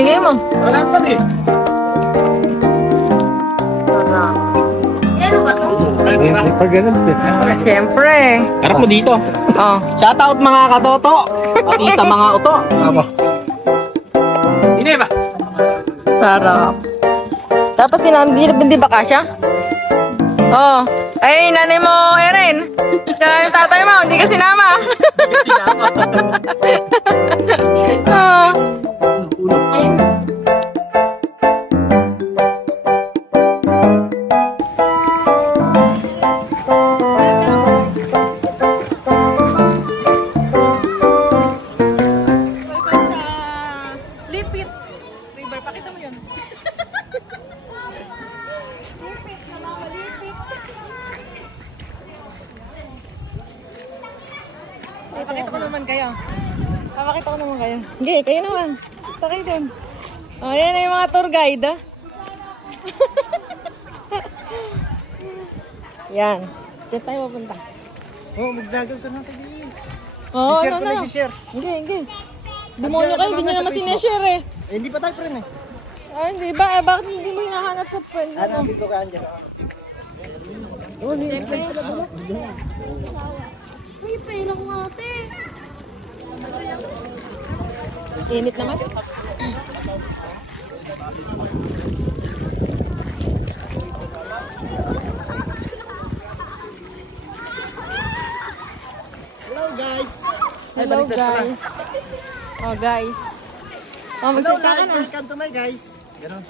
Binigay mo. Wala pa din. Pag ganun, Siyempre. Harap mo dito. Oh. Shoutout mga katoto. Pati sa mga uto. Aba. Hindi ba? Sarap. Dapat hindi ba kasya? Oh. Ay, nanay mo, Erin. Tsaka yung tatay mo, hindi ka sinama. Oh. Lipit. River, pakita mo yun. Lipit, malipit. Papakita ko naman kayo. Papakita ko naman kayo. Hindi, kayo naman. Ito kayo dun. O, yan na yung mga tour guide. Yan. Diyan tayo pupunta. Oo, mag-vlogger ka na kayo. Oo, I-share ano ko na, na. i-share. Hindi. Demonyo kayo, hindi nyo naman sineshare eh. Eh, hindi pa tayo friend eh. Ah, hindi ba? Eh, bakit hindi mo hinahanap sa friend? Ano? Hanapin ko ka andyan. Oo, Siyempre. Uy, pera ko ate. Init naman. Hello guys. Ay, Hello balik na pala. guys. Oh guys. Oh, Hello magsalita ka guys, na. welcome to my guys. Ganon.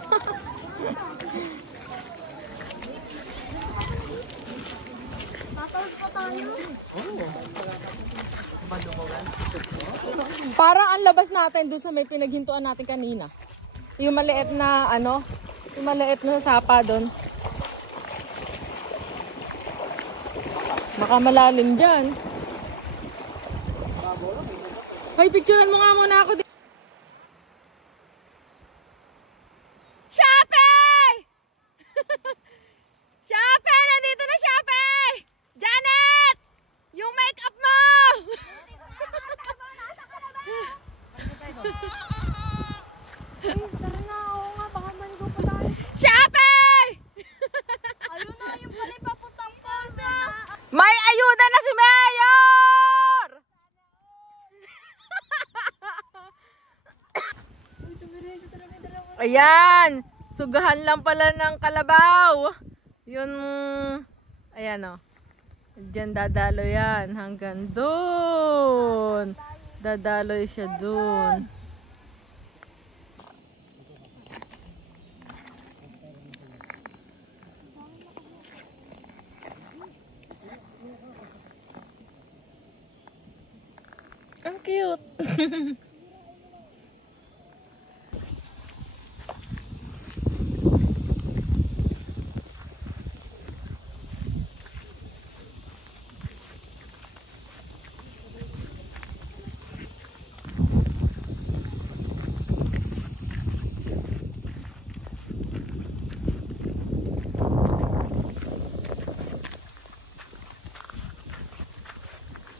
Tatawag pa tayo. Parang ang labas natin doon sa may pinaghintuan natin kanina. Yung maliit na ano, yung maliit na sapa doon. Baka malalim dyan. Hoy, picturean mo nga muna ako dito. Shopee! Shopee! Nandito na Shopee! Janet! Yung makeup mo! Tara na, oo nga, baka manigo pa tayo. Shopee! Ayun na, yung pala yung papuntang Palma. May ayuda na si Mayor! Ayan! Sugahan lang pala ng kalabaw. Yun, ayan o. Diyan dadalo yan hanggang doon. Dadaloy siya doon. Ang cute.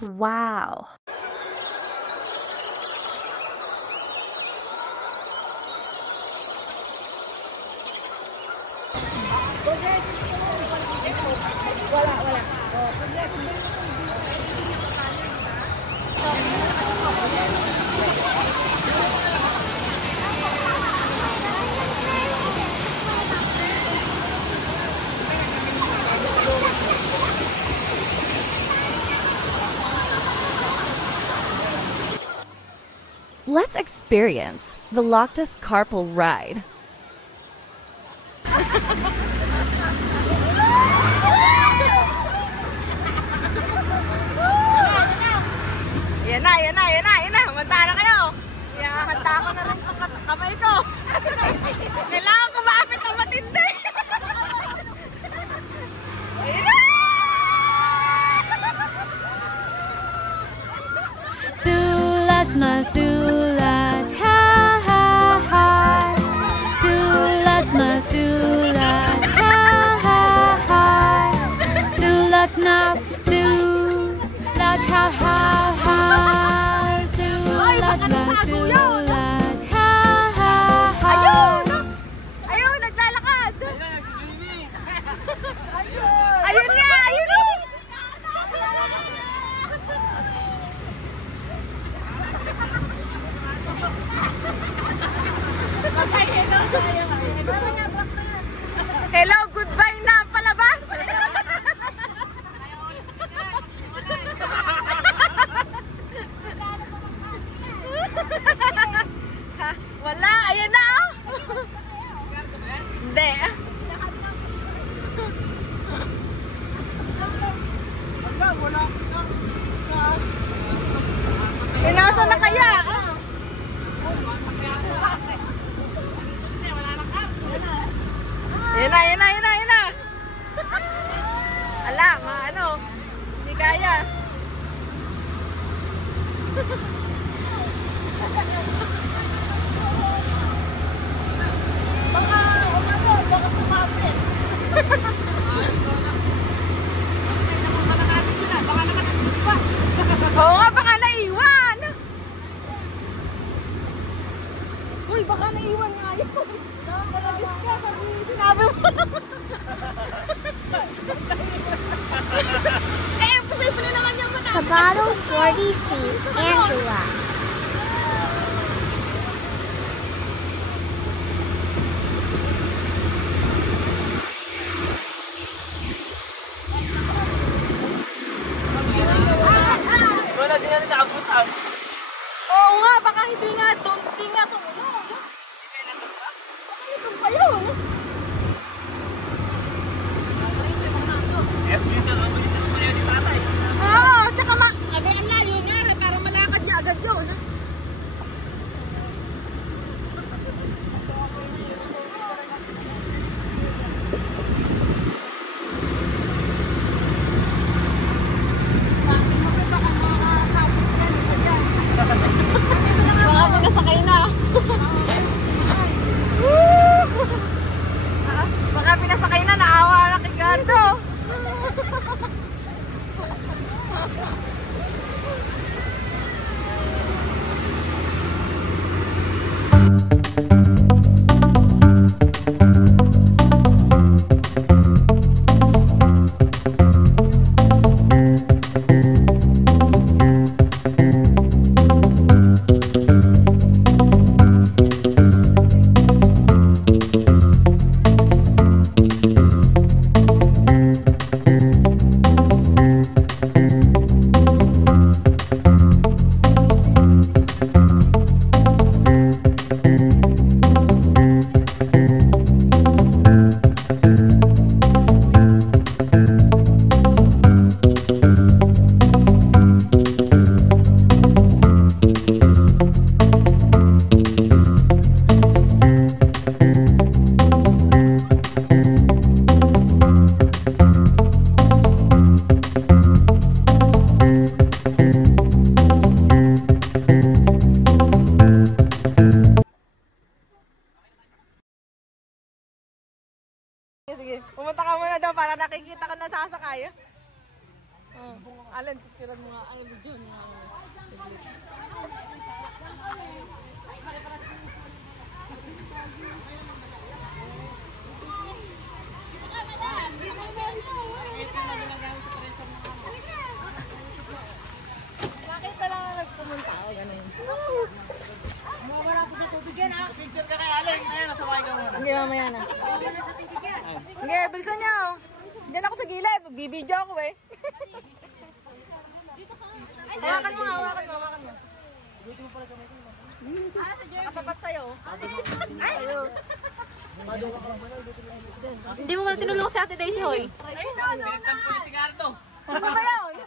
Wow. Let's experience the Loctus Carpal Ride. Yan na. Manta na kayo. Handa ko na rin itong kamay ko. Kailangan ko maapit ang matindi. Ayan na! Sulat na sulat, ha ha ha. Sulat na sulat, ha ha ha. Sulat na sulat, ha ha ha. Sulat na sulat, ha ha Oo nga, baka naiwan. Uy, baka naiwan nga yun. Nakalabis ka, sinabi mo. Eh, posible naman yung mata. Tabato 40C, Angela. Wala din na naabutan. Oo nga, baka hindi nga doon, hindi nga tumulong. Baka yun pa yun. Oo, tsaka abi, ang layo nga, parang malakad niya agad yun. Baka pinasakay na. Baka pinasakay na, naawa na kay Gando. Sige, pumunta ka muna daw para nakikita ka na sasakay. Alan, picturean mo nga. Ay, video nga. Bakit na lang nagpumunta ako? Ganun. Picture ka kay Aling. Ayun, nasabay ka muna. Hindi, mamaya na. Hindi, bilisan niyo. Diyan ako sa gilid. Magbibideo ako eh. Hawakan mo, hawakan mo, hawakan mo. Nakatapat sa'yo. Ay! Hindi mo ba tinulong si Ate Daisy, hoy? Pinagtampo yung sigarilyo. Ano ba yun?